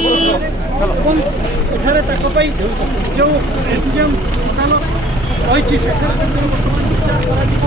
এবং ଏଠାରେ ତାଙ୍କ ପାଇଁ ଯେଉଁ ଏଟିଏମ୍ ଦୋକାନ ରହିଛି ସେଠାରେ ବିଚାର କରାଯିବ।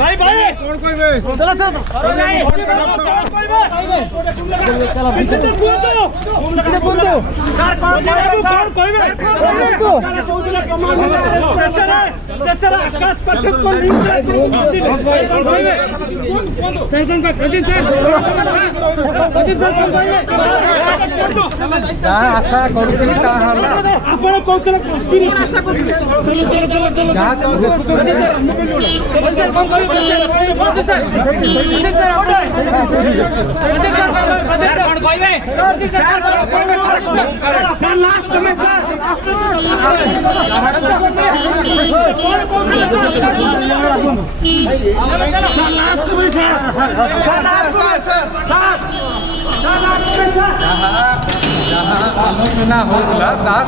भाई भाई कौन कहबे चलो चलो अरे नहीं कौन कहबे पिछे तो कौन तो सर कौन कहबे चौधरी कमाल सेसरा आकाश पाठक को लिंक कहबे सर कौन का प्रदीप सर कौन कहबे जा आशा करूथली ता हमरा आपण कोतला कन्स्पिरेसी आशा करूथली चलो जा तो सर कौन कहबे लास्ट में सर आलोचना होगा सब